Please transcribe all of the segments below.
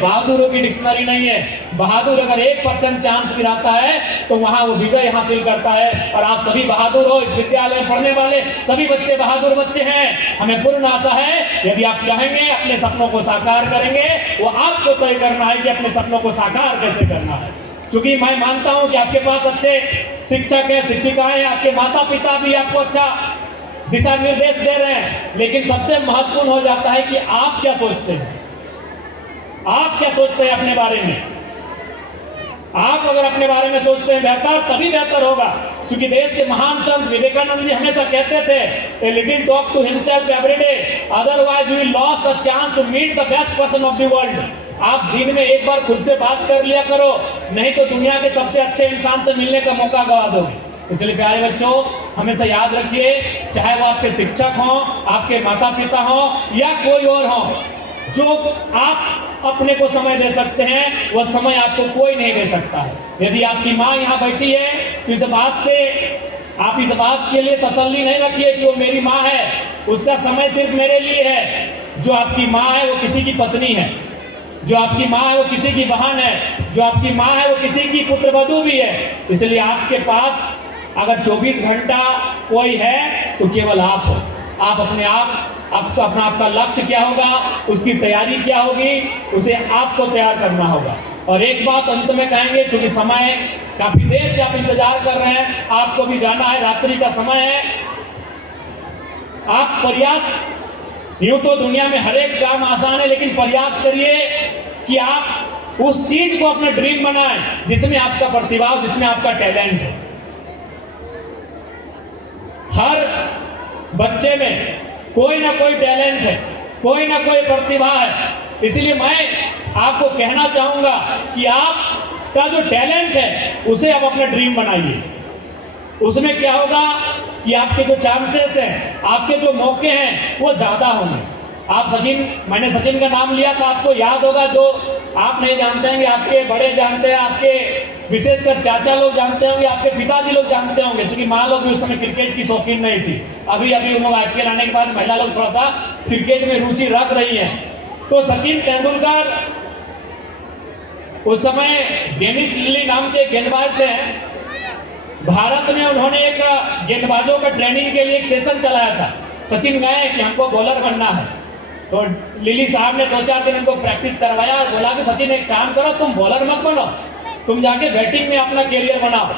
बहादुरों की डिक्शनरी नहीं है। बहादुर अगर 1% चांस भी रहता है तो वहां वो विजय हासिल करता है। और आप सभी बहादुर हो, इस विद्यालय में पढ़ने वाले सभी बच्चे बहादुर बच्चे हैं। हमें पूर्ण आशा है यदि आप चाहेंगे अपने सपनों को साकार करेंगे, वो आपको तय करना है कि अपने सपनों को साकार कैसे करना है। क्योंकि मैं मानता हूं कि आपके पास अच्छे शिक्षक है, शिक्षिकाएं, आपके माता पिता भी आपको अच्छा दिशा निर्देश दे रहे हैं, लेकिन सबसे महत्वपूर्ण हो जाता है कि आप क्या सोचते हैं। आप क्या सोचते हैं अपने बारे में? आप अगर अपने बारे में सोचते हैं बेहतर, तभी बेहतर होगा। क्योंकि देश के महान संत विवेकानंद जी हमेशा कहते थे, a little talk to himself every day, otherwise we lost the chance to meet the best person of the world. आप दिन में एक बार खुद से बात कर लिया करो, नहीं तो दुनिया के सबसे अच्छे इंसान से मिलने का मौका गवा दोगे। इसलिए प्यारे बच्चों, हमेशा याद रखिए, चाहे वो आपके शिक्षक हों, आपके माता पिता हों या कोई और हो, जो आप अपने को समय दे सकते हैं वह समय आपको कोई नहीं दे सकता है। यदि आपकी माँ यहाँ बैठी है तो इस बात पे आप इस बात के लिए तसल्ली नहीं रखिए कि वो मेरी माँ है, उसका समय सिर्फ मेरे लिए है। जो आपकी माँ है वो किसी की पत्नी है, जो आपकी माँ है वो किसी की बहन है, जो आपकी माँ है वो किसी की पुत्रवधू भी है। इसलिए आपके पास अगर 24 घंटा कोई है तो केवल आप हो। आप अपने आपका लक्ष्य क्या होगा, उसकी तैयारी क्या होगी, उसे आपको तैयार करना होगा। और एक बात अंत में कहेंगे, क्योंकि समय काफी देर से आप इंतजार कर रहे हैं, आपको भी जाना है, रात्रि का समय है। आप प्रयास, यूं तो दुनिया में हर एक काम आसान है, लेकिन प्रयास करिए कि आप उस चीज को अपना ड्रीम बनाएं जिसमें आपका प्रतिभा, जिसमें आपका टैलेंट है। हर बच्चे में कोई ना कोई टैलेंट है, कोई ना कोई प्रतिभा है। इसलिए मैं आपको कहना चाहूंगा कि आपका जो टैलेंट है उसे आप अपना ड्रीम बनाइए। उसमें क्या होगा कि आपके जो चांसेस हैं, आपके जो मौके हैं वो ज्यादा होंगे। आप मैंने सचिन का नाम लिया तो आपको याद होगा, जो आप नहीं जानते होंगे आपके बड़े जानते हैं, आपके विशेषकर चाचा लोग जानते होंगे, आपके पिताजी लोग जानते होंगे। क्योंकि माँ लोग भी उस समय क्रिकेट की शौकीन नहीं थी। अभी उन लोग IPL आने के बाद महिला लोग थोड़ा सा क्रिकेट में रुचि रख रही है। तो सचिन तेंदुलकर उस समय डेनिस लिली नाम के गेंदबाज थे। भारत में उन्होंने एक गेंदबाजों का ट्रेनिंग के लिए एक सेशन चलाया था। सचिन गए कि हमको बॉलर बनना है, तो लिली साहब ने 2-4 दिन उनको प्रैक्टिस करवाया और बोला कि सचिन एक काम करो, तुम बॉलर मत बनो, तुम जाके बैटिंग में अपना कैरियर बनाओ।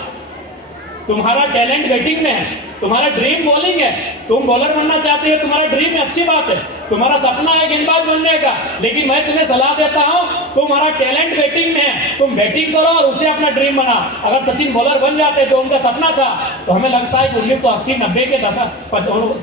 तुम्हारा टैलेंट बैटिंग में है, तुम्हारा ड्रीम बॉलिंग है, तुम बॉलर बनना चाहते हो, तुम्हारा ड्रीम है, अच्छी बात है, तुम्हारा सपना है गेंदबाज बनने का। लेकिन मैं तुम्हें सलाह देता हूं, तुम्हारा टैलेंट बैटिंग में है, तुम बैटिंग करो और उसे अपना ड्रीम बना। अगर सचिन बॉलर बन जाते जो उनका सपना था, तो हमें लगता है कि 1980-90 के दशक,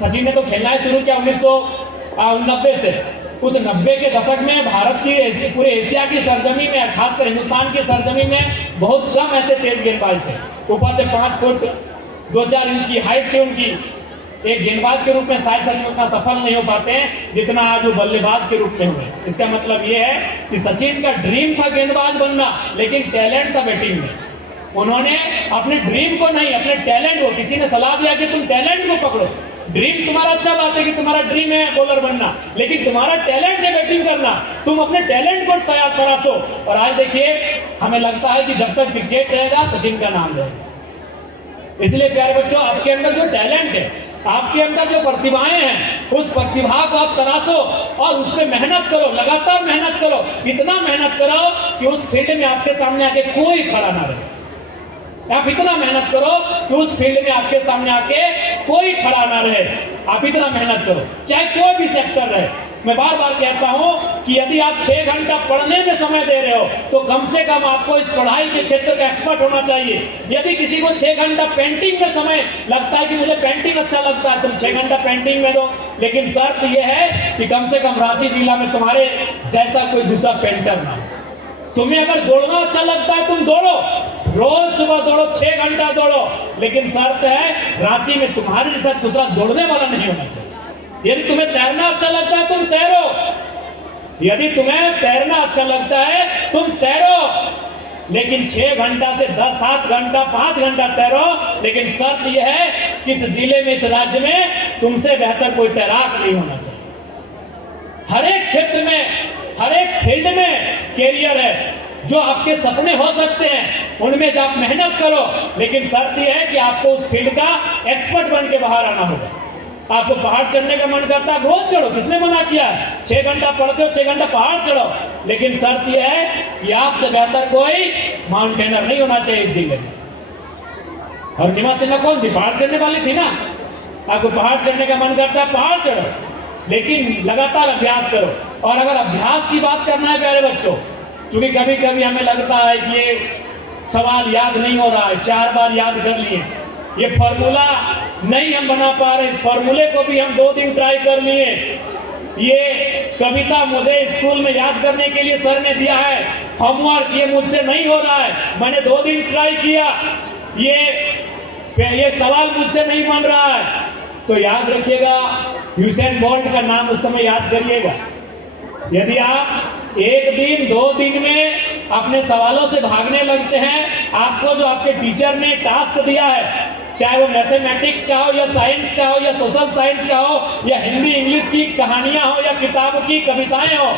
सचिन ने तो खेलना शुरू किया 1990 से। उस 90 के दशक में भारत की पूरे एशिया की सरजमी में, खासकर हिंदुस्तान की सरजमी में बहुत कम ऐसे तेज गेंदबाज थे। ऊपर से 5 फुट 2-4 इंच की हाइट थी उनकी। एक गेंदबाज के रूप में शायद सच में उतना सफल नहीं हो पाते हैं जितना आज वो बल्लेबाज के रूप में हुए। इसका मतलब ये है कि सचिन का ड्रीम था गेंदबाज बनना, लेकिन टैलेंट था बैटिंग में। उन्होंने अपने ड्रीम को नहीं, अपने टैलेंट को, किसी ने सलाह दिया कि तुम टैलेंट को पकड़ो। ड्रीम तुम्हारा अच्छा बात है कि तुम्हारा ड्रीम है बॉलर बनना, लेकिन तुम्हारा टैलेंट है बैटिंग करना। तुम अपने टैलेंट को तराशो। और आज देखिए, हमें लगता है कि जब तक क्रिकेट रहेगा सचिन का नाम रहेगा। इसलिए प्यारे बच्चों, आपके अंदर जो टैलेंट है, आपके अंदर जो प्रतिभाएं हैं, उस प्रतिभा को आप तराशो और उस पर मेहनत करो, लगातार मेहनत करो। इतना मेहनत करो कि उस फील्ड में आपके सामने आके कोई खड़ा ना रहे। आप इतना मेहनत करो कि उस फील्ड में आपके सामने आके कोई खड़ा ना रहे। आप इतना मेहनत करो, चाहे कोई भी सेक्टर रहे। मैं बार बार कहता हूं कि यदि आप 6 घंटा पढ़ने में समय दे रहे हो, तो कम से कम आपको इस पढ़ाई के क्षेत्र का एक्सपर्ट होना चाहिए। यदि किसी को 6 घंटा पेंटिंग में समय लगता है कि मुझे पेंटिंग अच्छा लगता है, तुम 6 घंटा पेंटिंग में दो, लेकिन शर्त यह है कि कम से कम रांची जिला में तुम्हारे जैसा कोई दूसरा पेंटर ना। तुम्हें अगर दौड़ना अच्छा लगता है, तुम दौड़ो, रोज सुबह दौड़ो, 6 घंटा दौड़ो, लेकिन शर्त है रांची में तुम्हारे जैसा दूसरा दौड़ने वाला नहीं होना चाहिए। यदि तुम्हें तैरना अच्छा लगता है, तुम तैरो। यदि तुम्हें तैरना अच्छा लगता है, तुम तैरो, लेकिन 6 घंटा से 7 घंटा 5 घंटा तैरो। लेकिन शर्त यह है कि इस जिले में, इस राज्य में तुमसे बेहतर कोई तैराक नहीं होना चाहिए। हर एक क्षेत्र में, हर एक फील्ड में कैरियर है, जो आपके सपने हो सकते हैं, उनमें आप मेहनत करो, लेकिन शर्त यह है कि आपको उस फील्ड का एक्सपर्ट बन के बाहर आना होगा। आपको पहाड़ चढ़ने का मन करता है, रोज चढ़ो, किसने मना किया है? 6 घंटा पढ़ते हो, 6 घंटा पहाड़ चढ़ो, लेकिन शर्त यह है कि आपसे बेहतर कोई माउंटेनर नहीं होना चाहिए इस जिले में। और निमा सिन्हा कौन थी? पहाड़ चढ़ने वाली थी ना। आपको पहाड़ चढ़ने का मन करता है, पहाड़ चढ़ो, लेकिन लगातार अभ्यास करो। और अगर अभ्यास की बात करना है प्यारे बच्चों, क्योंकि कभी कभी हमें लगता है कि ये सवाल याद नहीं हो रहा है, 4 बार याद कर लिए, ये फॉर्मूला नहीं हम बना पा रहे, इस फॉर्मूले को भी हम 2 दिन ट्राई कर लिए, ये कविता मुझे स्कूल में याद करने के लिए सर ने दिया है, होमवर्क ये मुझसे नहीं हो रहा है, मैंने 2 दिन ट्राई किया, ये सवाल मुझसे नहीं बन रहा है, तो याद रखिएगा यूसेन बोल्ट का नाम उस समय याद करिएगा। यदि आप 1 दिन 2 दिन में अपने सवालों से भागने लगते हैं, आपको जो आपके टीचर ने टास्क दिया है, चाहे वो मैथमेटिक्स का हो या साइंस का हो या सोशल साइंस का हो या हिंदी इंग्लिश की कहानियां हो या किताब की कविताएं हो,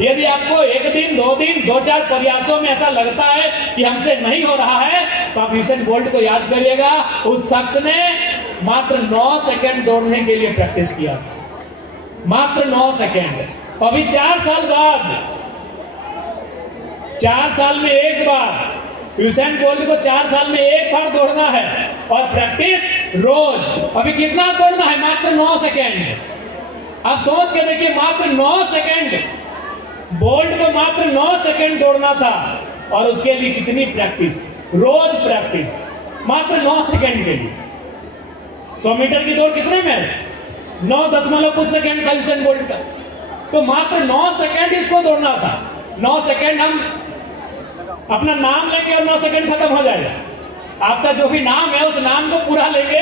यदि आपको 1 दिन 2 दिन 2-4 प्रयासों में ऐसा लगता है कि हमसे नहीं हो रहा है, तो आप यूसेन बोल्ट को याद करिएगा, उस शख्स ने मात्र 9 सेकंड दौड़ने के लिए प्रैक्टिस किया, मात्र 9 सेकंड। अभी 4 साल बाद, 4 साल में एक बार यूसेन बोल्ट को 4 साल में एक बार दौड़ना है और प्रैक्टिस रोज। अभी कितना दौड़ना है? मात्र 9 सेकंड। आप सोच के देखिए, मात्र 9 सेकंड, बोल्ट को मात्र 9 सेकंड दौड़ना था और उसके लिए कितनी प्रैक्टिस, रोज प्रैक्टिस, मात्र 9 सेकंड के लिए। 100 मीटर की दौड़ कितने में? 9 कुछ सेकंड का यूसेन बोल्ट का, तो मात्र 9 सेकंड इसको दौड़ना था। 9 सेकंड हम अपना नाम लेंगे और 9 सेकंड खत्म हो जाएगा। आपका जो भी नाम है उस नाम को पूरा लेंगे,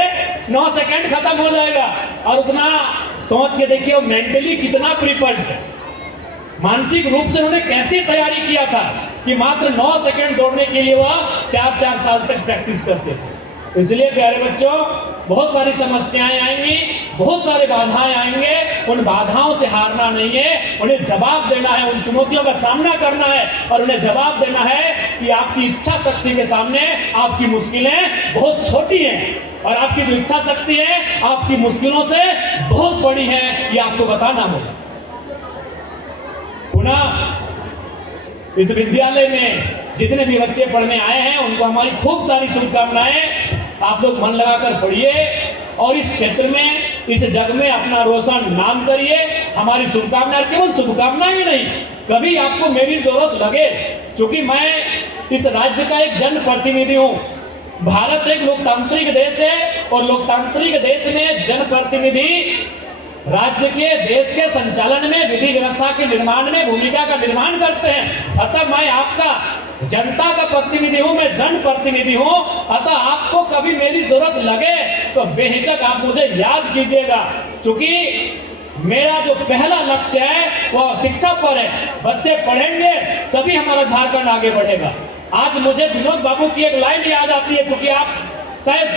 9 सेकंड खत्म हो जाएगा। और उतना सोच के देखिए, मेंटली कितना प्रिपेयर्ड है, मानसिक रूप से उन्होंने कैसे तैयारी किया था कि मात्र 9 सेकंड दौड़ने के लिए वह 4-4 साल तक प्रैक्टिस करते थे। इसलिए प्यारे बच्चों, बहुत सारी समस्याएं आएंगी, बहुत सारे बाधाएं आएंगे, उन बाधाओं से हारना नहीं है, उन्हें जवाब देना है, उन चुनौतियों का सामना करना है और उन्हें जवाब देना है कि आपकी इच्छा शक्ति के सामने आपकी मुश्किलें बहुत छोटी हैं और आपकी जो इच्छा शक्ति है आपकी मुश्किलों से बहुत बड़ी है, ये आपको बताना होगा। पुनः इस विद्यालय में जितने भी बच्चे पढ़ने आए हैं उनको हमारी खूब सारी शुभकामनाएं। आप लोग मन लगाकर पढ़िए और इस क्षेत्र में, इस जग में अपना रोशन नाम करिए। हमारी शुभकामनाएं, केवल शुभकामनाएं ही नहीं, कभी आपको मेरी जरूरत लगे, क्योंकि मैं इस राज्य का एक जनप्रतिनिधि हूं। भारत एक लोकतांत्रिक देश है और लोकतांत्रिक देश में जनप्रतिनिधि राज्य के, देश के संचालन में, विधि व्यवस्था के निर्माण में भूमिका का निर्माण करते हैं। अतः मैं आपका जनता का प्रतिनिधि हूं, मैं जनप्रतिनिधि हूं। अतः आपको कभी मेरी जरूरत लगे तो बेहिचक आप मुझे याद कीजिएगा, क्योंकि मेरा जो पहला लक्ष्य है वह शिक्षा पर है। बच्चे पढ़ेंगे तभी हमारा झारखंड आगे बढ़ेगा। आज मुझे विनोद बाबू की एक लाइन याद आती है, क्योंकि आप शायद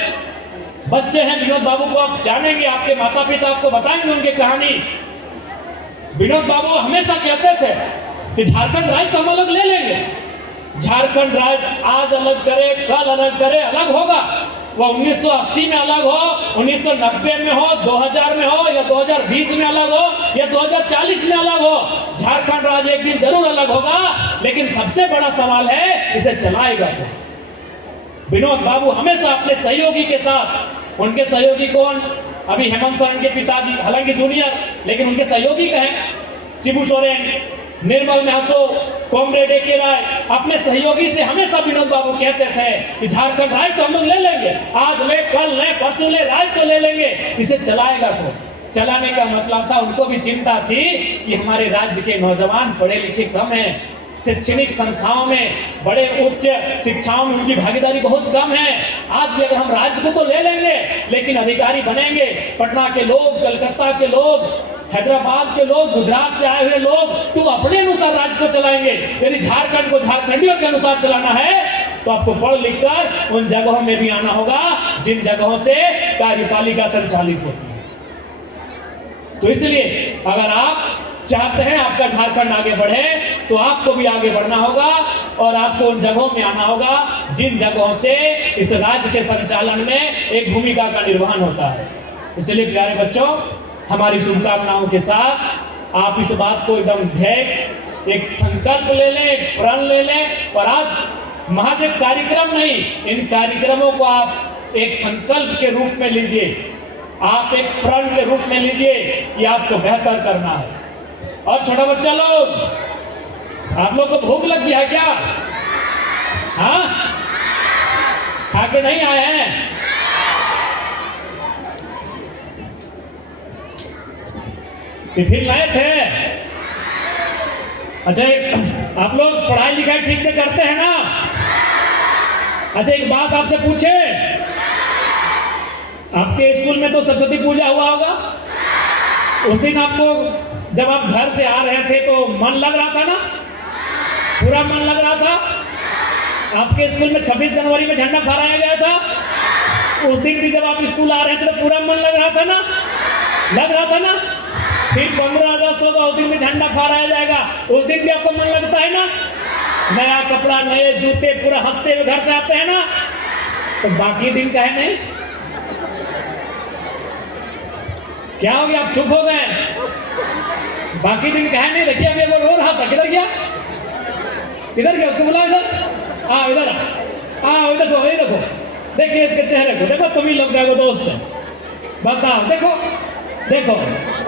बच्चे हैं, विनोद बाबू को आप जानेंगे, आपके माता पिता आपको बताएंगे उनकी कहानी। विनोद बाबू हमेशा कहते थे कि झारखंड राज्य तो हम अलग ले लेंगे, झारखंड राज्य आज अलग करे, कल अलग करे, अलग होगा। वह 1980 में अलग हो, 1990 में हो, 2000 में हो या 2020 में अलग हो या 2040 में अलग हो, झारखंड राज्य एक दिन जरूर अलग होगा। लेकिन सबसे बड़ा सवाल है, इसे चलाएगा कौन? विनोद बाबू हमेशा अपने सहयोगी के साथ, उनके सहयोगी कौन? अभी हेमंत सोरेन के पिताजी, हालांकि जूनियर, लेकिन उनके सहयोगी कहें, शिबू सोरेन, निर्मल महतो, कॉमरेड ए.के. राय, अपने सहयोगी से हमेशा विनोद बाबू कहते थे कि झारखंड राज्य तो हम लोग ले लेंगे, आज ले, कल ले, परसों ले, राज्य तो ले लेंगे, इसे चलाएगा कौन? चलाने का मतलब था, उनको भी चिंता थी कि हमारे राज्य के नौजवान पढ़े लिखे कम हैं, शैक्षणिक संस्थाओं में, बड़े उच्च शिक्षाओं में उनकी भागीदारी बहुत कम है। आज भी अगर हम राज्य को तो ले लेंगे, लेकिन अधिकारी बनेंगे पटना के लोग, कलकत्ता के लोग, हैदराबाद के लोग, गुजरात से आए हुए लोग, तो अपने अनुसार राज्य को चलाएंगे। यदि झारखंड को झारखंडियों के अनुसार चलाना है तो आपको पढ़ लिख कर उन जगहों में भी आना होगा जिन जगहों से कार्यपालिका संचालित होती है। तो इसलिए अगर आप चाहते हैं आपका झारखंड आगे बढ़े, तो आपको भी आगे बढ़ना होगा और आपको उन जगहों में आना होगा जिन जगहों से इस राज्य के संचालन में एक भूमिका का निर्वहन होता है। इसलिए प्यारे बच्चों, हमारी शुभकामनाओं के साथ आप इस बात को एकदम ध्येय, एक संकल्प ले लें, एक प्रण ले लें। और आज महज एक कार्यक्रम नहीं, इन कार्यक्रमों को आप एक संकल्प के रूप में लीजिए, आप एक प्रण के रूप में लीजिए कि आपको बेहतर करना है। और छोटा बच्चा लोग, आप लोग को भूख लग गया है क्या? हाँ, खा के नहीं आए हैं? टिफिन लाए थे? अच्छा, आप लोग पढ़ाई लिखाई ठीक से करते हैं ना? अच्छा, एक बात आपसे पूछे, आपके स्कूल में तो सरस्वती पूजा हुआ होगा। उस दिन आपको जब आप घर से आ रहे थे तो मन लग रहा था ना? पूरा मन लग रहा था। आपके स्कूल में 26 जनवरी में झंडा फहराया गया था। उस दिन भी जब आप स्कूल आ रहे थे तो पूरा मन लग रहा था ना? लग रहा था ना? फिर 15 अगस्त होगा, उस दिन भी झंडा फहराया जाएगा, उस दिन भी आपको मन लगता है ना? नया कपड़ा, नए जूते, पूरा हंसते हुए घर से आते हैं ना? तो बाकी दिन का है नहीं? क्या हो गया, आप चुप हो गए? बाकी दिन कहे नहीं। देखिए अभी वो रो रहा था, किधर गया? किधर गया? उसको बुलाओ इधर। इधर इधर देखो, वही देखो, देखिए इसके चेहरे को देखो, तुम ही लोग देखो दोस्त, बताओ, देखो देखो,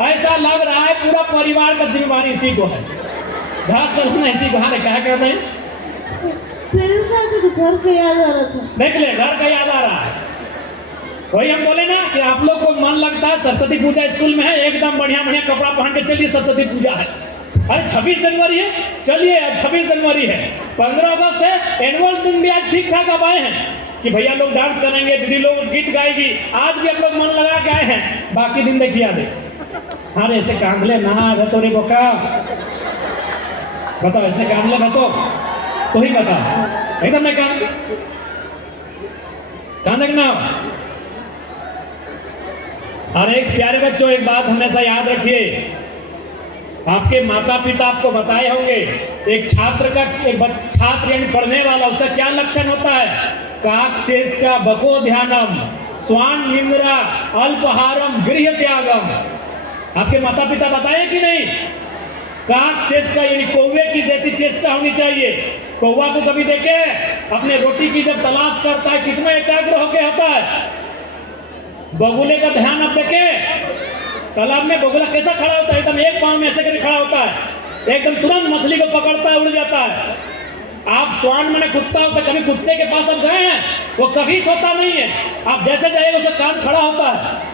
ऐसा लग रहा है पूरा परिवार का जिम्मेवारी इसी को है। घर चलना इसी को। हाँ, क्या कहते हैं? घर का याद आ रहा था। देख ले, घर का याद आ रहा है। वही हम बोले ना कि आप लोग को मन लगता है, सरस्वती पूजा स्कूल में है, एकदम बढ़िया बढ़िया कपड़ा पहन के चलिए, सरस्वती पूजा है। अरे 26 जनवरी है, चलिए 26 जनवरी है, 15 अगस्त है, एनुअल दिन भी आज ठीक ठाक आप आए हैं कि भैया लोग डांस करेंगे, दीदी लोग गीत गाएगी, आज भी आप लोग मन लगा के आए हैं। बाकी दिन देखिए आगे। हाँ, ऐसे कांधले ना रतो रे बोका, बताओ, ऐसे कांधले रतो तो ही बताओ, एकदम नहीं कांधे ना। और एक प्यारे बच्चों, एक बात हमेशा याद रखिए, आपके माता पिता आपको बताए होंगे एक छात्र का, एक छात्र यानी पढ़ने वाला, उसका क्या लक्षण होता है? काक चेष्टा बको ध्यानम स्वान निंद्रा अल्पहारम गृह त्यागम। आपके माता पिता बताए कि नहीं? काक चेष्टा यानी कौवे की जैसी चेष्टा होनी चाहिए। कौवा को कभी देखे अपने रोटी की जब तलाश करता है कितना एकाग्र होके होता है। बगुले का ध्यान आप देखे, तालाब में बगुला कैसा खड़ा होता है? एकदम एक पांव में ऐसे करके खड़ा होता है, एकदम तुरंत मछली को पकड़ता है, उड़ जाता है। आप स्वान मैंने कुत्ता होता है, कभी कुत्ते के पास आप गए हैं? वो कभी सोता नहीं है, आप जैसे जाएगा उसका कान खड़ा होता है।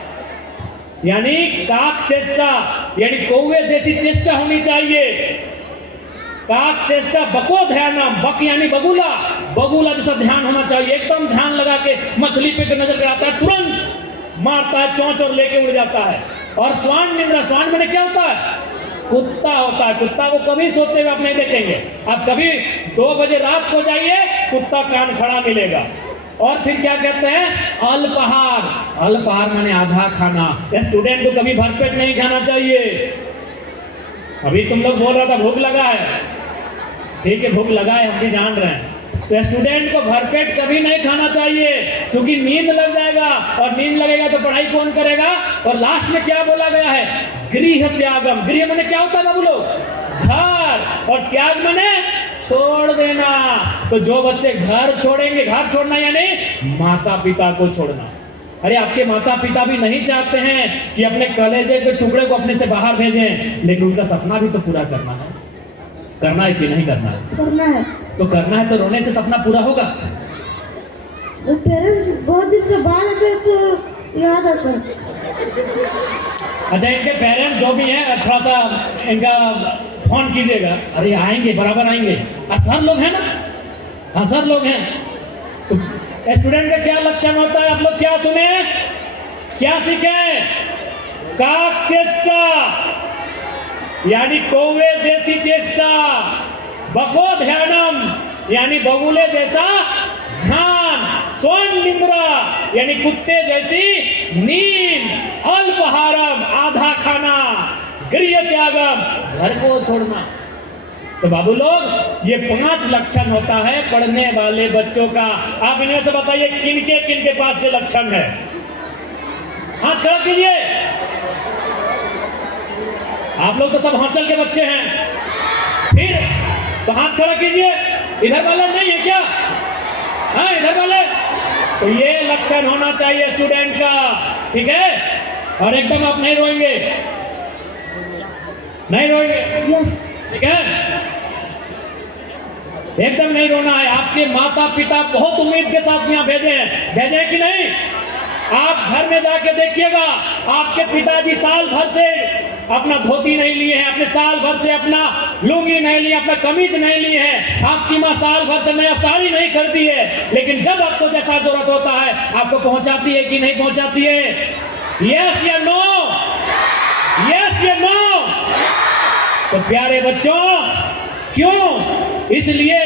यानी काक चेष्टा यानी कौवे जैसी चेष्टा होनी चाहिए। काक चेष्टा बको ध्यानम, बक यानी बगुला, बगुला जैसा ध्यान होना चाहिए। एकदम ध्यान लगा के मछली पे नजर कराता है, तुरंत मारता है, चोंच और लेके उड़ जाता है। और स्वान निंद्रा, स्वान मैंने क्या होता है? कुत्ता होता है। कुत्ता को कभी सोते हुए आप नहीं देखेंगे। आप कभी 2 बजे रात को जाइए, कुत्ता कान खड़ा मिलेगा। और फिर क्या कहते हैं? अल्पहार, अल्पहार माने आधा खाना। स्टूडेंट को कभी भरपेट नहीं खाना चाहिए। अभी तुम लोग बोल रहा था भूख लगा है, ठीक है, भूख लगा है, हम भी जान रहे हैं। तो स्टूडेंट को भरपेट कभी नहीं खाना चाहिए, क्योंकि नींद लग जाएगा, और नींद लगेगा तो पढ़ाई कौन करेगा? और लास्ट में क्या बोला गया है? गृह त्यागम। गृह माने क्या होता है बाबू लोग? घर। और त्याग माने छोड़ देना। तो जो बच्चे घर छोड़ेंगे, घर छोड़ना यानी माता पिता को छोड़ना। अरे आपके माता पिता भी नहीं चाहते हैं कि अपने कलेजे के टुकड़े को अपने से बाहर भेजें, लेकिन उनका सपना भी तो पूरा करना है। करना है कि नहीं करना है? करना है। तो करना है, तो रोने से सपना पूरा होगा? पेरेंट्स बहुत दिन के बाद आते हैं तो याद आता है। अच्छा, इनके पेरेंट्स जो भी हैं थोड़ा सा इनका फोन कीजिएगा। अरे आएंगे, बराबर आएंगे। सर लोग हैं ना? हाँ, सर लोग हैं। तो स्टूडेंट का क्या लक्षण होता है? आप लोग क्या सुने, क्या सीखे? काक चेष्टा यानी कौवे जैसी चेष्टा, बको ध्यानम यानी बगुले जैसा ध्यान, स्वान निंद्रा यानी कुत्ते जैसी नींद, अल्पहारम आधा खाना। गृह त्यागम, घर को छोड़ना। तो बाबू लोग, ये 5 लक्षण होता है पढ़ने वाले बच्चों का। आप इनमें से बताइए किनके किनके पास ये लक्षण है? हाथ खड़ा कीजिए। आप लोग तो सब हॉस्टल के बच्चे हैं, फिर तो हाथ खड़ा कीजिए। इधर वाला नहीं है क्या? हाँ, इधर वाले। तो ये लक्षण होना चाहिए स्टूडेंट का, ठीक है? और एकदम आप नहीं रोएंगे, नहीं रोएंगे, यस ठीक है? एकदम नहीं रोना है। आपके माता पिता बहुत उम्मीद के साथ यहाँ भेजे हैं कि नहीं? आप घर में जाके देखिएगा, आपके पिताजी साल भर से अपना धोती नहीं लिए हैं, अपने साल भर से अपना लुंगी नहीं लिए, अपना कमीज नहीं लिए हैं, आपकी माँ साल भर से नया साड़ी नहीं खरीदी है, लेकिन जब आपको जैसा जरूरत होता है आपको पहुंचाती है कि नहीं पहुंचाती है? यस या नो? यस या नो? तो प्यारे बच्चों, क्यों? इसलिए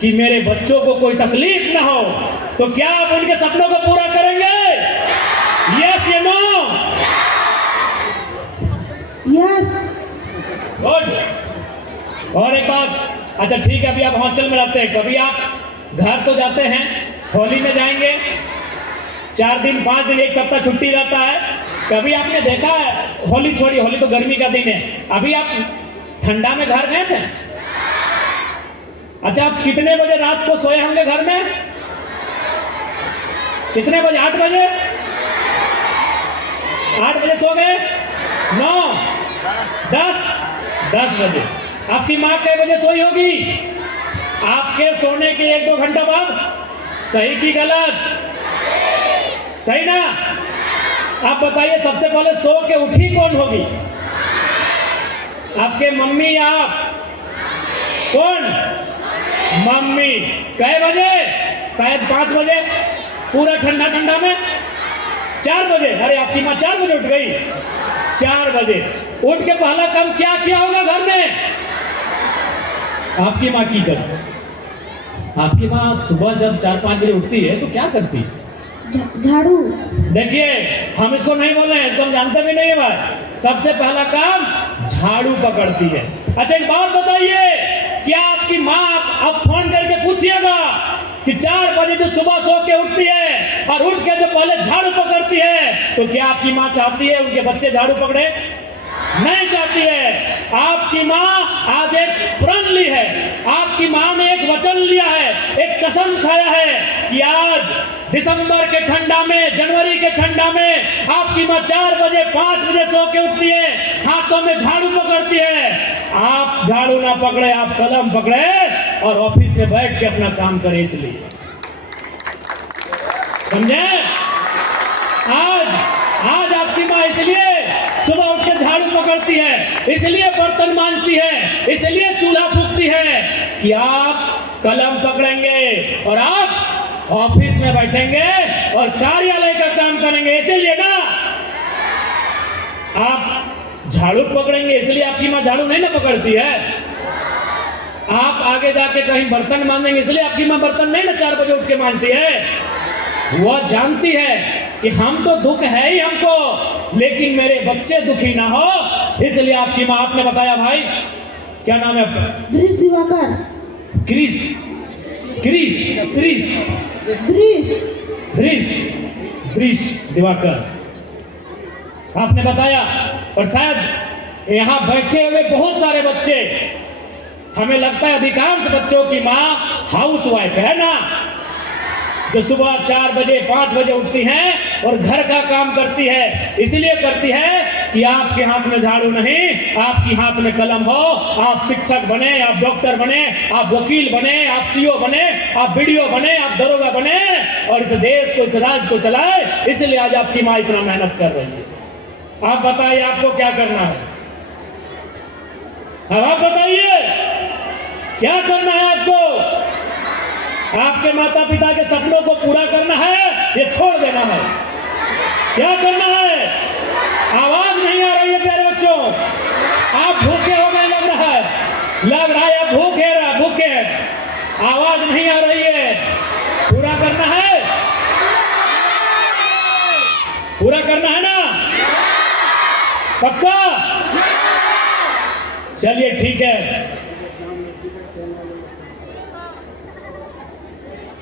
कि मेरे बच्चों को कोई तकलीफ ना हो। तो क्या आप उनके सपनों को पूरा करेंगे? यस या नो? यस। गुड। और एक बात, अच्छा ठीक है, अभी आप हॉस्टल में रहते हैं, कभी आप घर तो जाते हैं, होली में जाएंगे, 4 दिन 5 दिन 1 सप्ताह छुट्टी रहता है, कभी आपने देखा है? होली छोड़िए, होली तो गर्मी का दिन है, अभी आप ठंडा में घर गए थे? अच्छा, आप कितने बजे रात को सोए होंगे घर में? कितने बजे? 8 बजे? 8 बजे सो गए? 9, 10 बजे। आपकी माँ कै बजे सोई होगी? आपके सोने के 1-2 घंटा बाद। सही की गलत? सही ना? आप बताइए, सबसे पहले सो के उठी कौन होगी? आपके मम्मी या आप? कौन? मम्मी। कै बजे? शायद 5 बजे, पूरा ठंडा ठंडा में। 4 बजे? अरे आपकी माँ 4 बजे उठ गई? 4 बजे उठ के पहला काम क्या किया होगा घर में? आपकी माँ की कर, आपकी माँ सुबह जब 4-5 बजे उठती है तो क्या करती? झाड़ू। देखिए, हम इसको नहीं बोल रहे हैं, इसको हम जानते भी नहीं है भाई। सबसे पहला काम झाड़ू पकड़ती है। अच्छा, एक बात बताइए, क्या आपकी माँ, अब फोन करके पूछिएगा कि 4 बजे जो सुबह सो के उठती है और उठ के जो पहले झाड़ू पकड़ती है, तो क्या आपकी माँ चाहती है उनके बच्चे झाड़ू पकड़े? नहीं चाहती है। आपकी माँ आज एक प्रण ली है, आपकी माँ ने एक वचन लिया है, एक कसम खाया है कि आज दिसंबर के ठंडा में, जनवरी के ठंडा में आपकी माँ 4 बजे 5 बजे सो के उठती है, हाथों में झाड़ू पकड़ती है। आप झाड़ू ना पकड़े, आप कलम पकड़े और ऑफिस में बैठ के अपना काम करें। इसलिए समझे? आज आपकी माँ इसलिए सुबह उठ के झाड़ू पकड़ती है, इसलिए बर्तन मांजती है, इसलिए चूल्हा फूकती है कि आप कलम पकड़ेंगे और आप ऑफिस में बैठेंगे और कार्यालय का काम करेंगे। इसीलिए ना आप झाड़ू पकड़ेंगे, इसलिए आपकी माँ झाड़ू नहीं ना पकड़ती है। आप आगे जाके कहीं बर्तन मांजेंगे, इसलिए आपकी माँ बर्तन नहीं ना 4 बजे उठ के मांजती है। वह जानती है कि हम तो दुख है ही हमको, लेकिन मेरे बच्चे दुखी ना हो, इसलिए आपकी माँ, आपने बताया भाई क्या नाम है आपका? दृश दिवाकर। क्रिस, क्रिस, क्रिस, दृश, दृश, दृश दिवाकर आपने बताया। और शायद यहाँ बैठे हुए बहुत सारे बच्चे, हमें लगता है अधिकांश बच्चों की माँ हाउस वाइफ है ना, जो सुबह 4 बजे 5 बजे उठती हैं और घर का काम करती है। इसलिए करती है कि आपके हाथ में झाड़ू नहीं, आपके हाथ में कलम हो, आप शिक्षक बने, आप डॉक्टर बने, आप वकील बने, आप सीओ बने, आप बीडीओ बने, आप दरोगा बने और इस देश को, इस राज्य को चलाए। इसलिए आज आपकी माँ इतना मेहनत कर रही है। आप बताइए आपको क्या करना है? अब आप बताइए क्या करना है आपको? आपके माता पिता के सपनों को पूरा करना है, ये छोड़ देना है? क्या करना है? आवाज नहीं आ रही है प्यारे बच्चों, आप भूखे हो गए लग रहा है, आप भूखे, आवाज नहीं आ रही है। पूरा करना है, पूरा करना है ना? पक्का? ठीक है,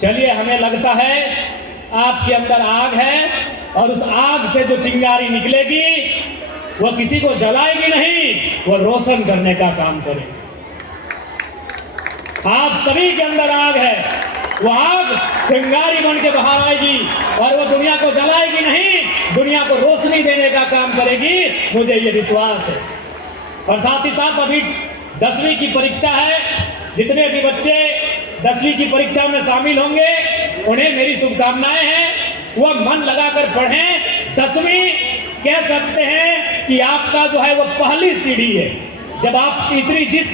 चलिए, हमें लगता है आपके अंदर आग है और उस आग से जो चिंगारी निकलेगी वह किसी को जलाएगी नहीं, वह रोशन करने का काम करेगी। आप सभी के अंदर आग है, वो आग चिंगारी बन के बाहर आएगी और वो दुनिया को जलाएगी नहीं, दुनिया को रोशनी देने का काम करेगी, मुझे ये विश्वास है। और साथ ही साथ अभी 10वीं की परीक्षा है, जितने भी बच्चे 10वीं की परीक्षा में शामिल होंगे उन्हें मेरी शुभकामनाएं हैं, वह मन लगाकर पढ़ें। 10वीं कह सकते हैं कि आपका जो है वो पहली सीढ़ी है। जब आप इतनी जिस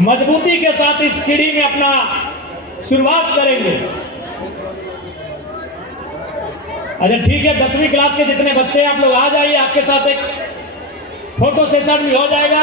मजबूती के साथ इस सीढ़ी में अपना शुरुआत करेंगे। अच्छा ठीक है, 10वीं क्लास के जितने बच्चे आप लोग आ जाइए, आपके साथ एक फोटो सेशन भी हो जाएगा।